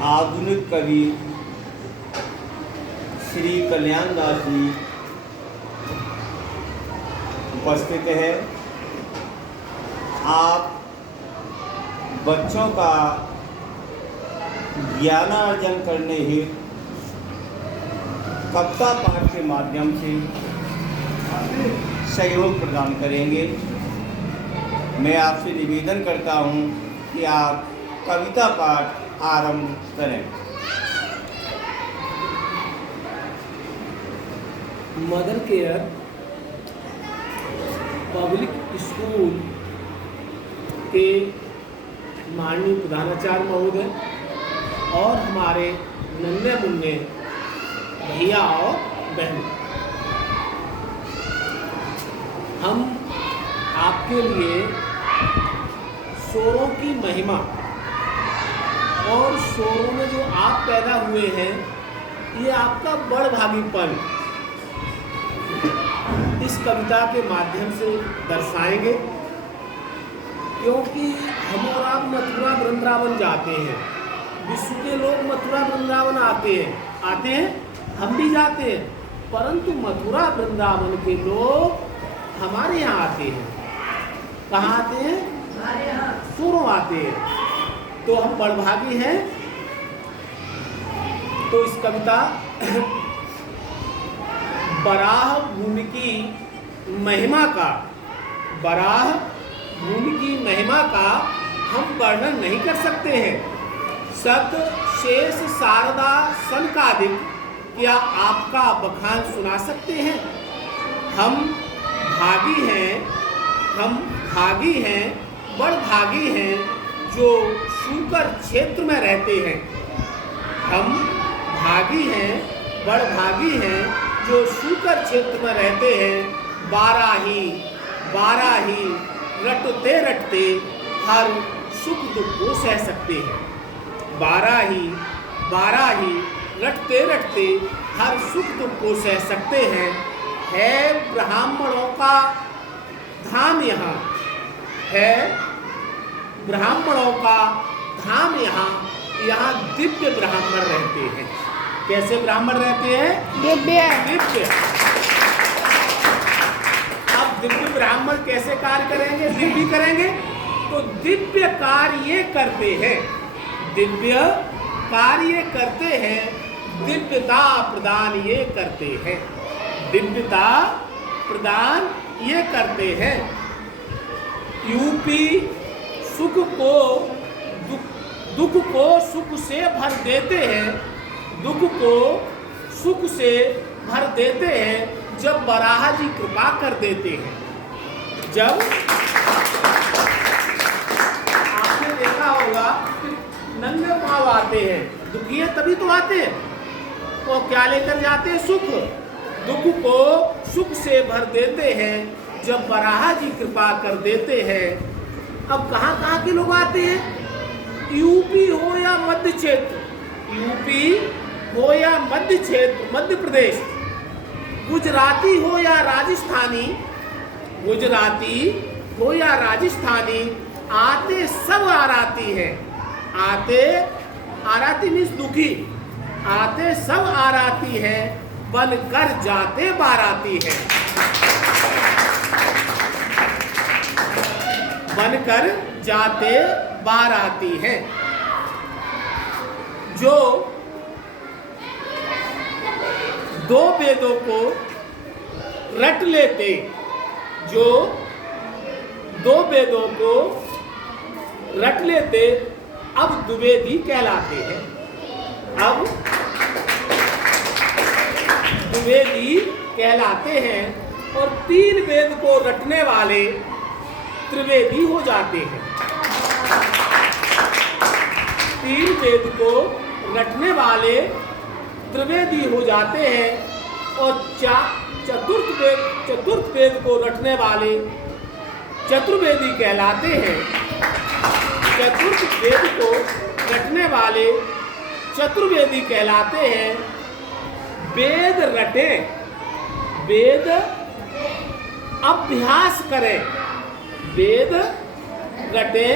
आधुनिक कवि श्री कल्याण दास जी उपस्थित है। आप बच्चों का ज्ञानार्जन करने हेतु कविता पाठ के माध्यम से सहयोग प्रदान करेंगे। मैं आपसे निवेदन करता हूं कि आप कविता पाठ आरंभ करें। मदर केयर पब्लिक स्कूल के माननीय प्रधानाचार्य महोदय और हमारे नन्हे मुन्ने भैया और बहन, हम आपके लिए स्वरों की महिमा और स्वरों में जो आप पैदा हुए हैं, ये आपका बड़भागीपन इस कविता के माध्यम से दर्शाएंगे। क्योंकि हम और आप मथुरा वृंदावन जाते हैं, विश्व के लोग मथुरा वृंदावन आते हैं, हम भी जाते हैं, परंतु मथुरा वृंदावन के लोग हमारे यहाँ आते हैं। कहाँ आते हैं? हमारे यहाँ सुरों आते हैं। तो हम बड़भागी हैं। तो इस कविता बराह भूमि की महिमा का हम वर्णन नहीं कर सकते हैं। सत शेष शारदा सनकादिक क्या आपका बखान सुना सकते हैं? हम भागी हैं, बड़भागी हैं जो शूकर क्षेत्र में रहते हैं। हम भागी हैं, बड़भागी हैं जो शूकर क्षेत्र में रहते हैं। बाराही रटते रटते हर सुख दुख को सह सकते हैं। बाराही रटते रटते हर सुख दुख को सह सकते हैं। है ब्राह्मणों का धाम यहाँ, है ब्राह्मणों का धाम यहाँ दिव्य ब्राह्मण रहते हैं। कैसे ब्राह्मण रहते हैं? दिव्य। अब दिव्य ब्राह्मण कैसे कार्य करेंगे? दिव्य करेंगे तो दिव्य कार्य करते हैं, दिव्यता प्रदान ये करते हैं। यूपी दुख को सुख से भर देते हैं, जब बराह जी कृपा कर देते हैं। जब आपने देखा होगा कि नंगे पाँव आते हैं, दुखी है तभी तो आते हैं, तो क्या लेकर जाते हैं? सुख। दुख को सुख से भर देते हैं, जब बराह जी कृपा कर देते हैं। अब कहाँ के लोग आते हैं? यूपी हो या मध्य क्षेत्र, मध्य प्रदेश, गुजराती हो या राजस्थानी, आते सब आराती हैं। आराती मीन्स दुखी, आते सब आराती हैं, बनकर जाते बाराती हैं। बनकर जाते बाराती हैं। जो दो वेदों को रट लेते अब द्विवेदी कहलाते हैं। और तीन वेद को रटने वाले त्रिवेदी हो जाते हैं। तीन वेद को रटने वाले त्रिवेदी हो जाते हैं और चतुर्थ वेद को रटने वाले चतुर्वेदी कहलाते हैं। चतुर्थ वेद को रटने वाले चतुर्वेदी कहलाते हैं। वेद रटें, वेद अभ्यास करें, वेद रटें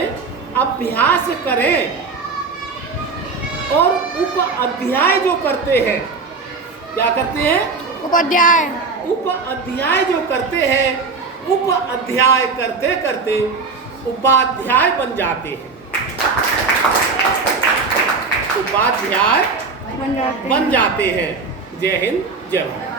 अभ्यास करें, और उप अध्याय जो करते हैं, क्या करते हैं? उपाध्याय। उप अध्याय जो करते हैं, उप अध्याय करते करते उपाध्याय बन जाते हैं। उपाध्याय बन जाते बन जाते हैं। जय हिंद, जय भारत।